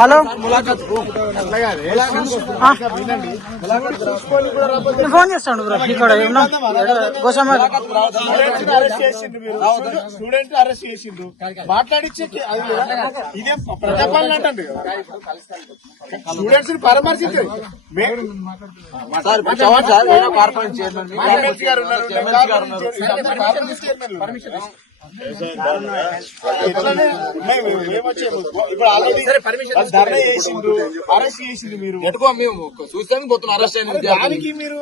hello phone చేస్తాను bro ఇక్కడ student arrest చేసిండు మాట్లాడిచ్చే ఇదే ప్రజాపాలన అంటే స్టూడెంట్స్ పరామర్శించే ఇప్పుడు ఆల్రెడీ ధర్నా చేసిండ్రు అరెస్ట్ చేసిండ్రు మీరు మేము చూసాను అరెస్ట్ అయింది దానికి మీరు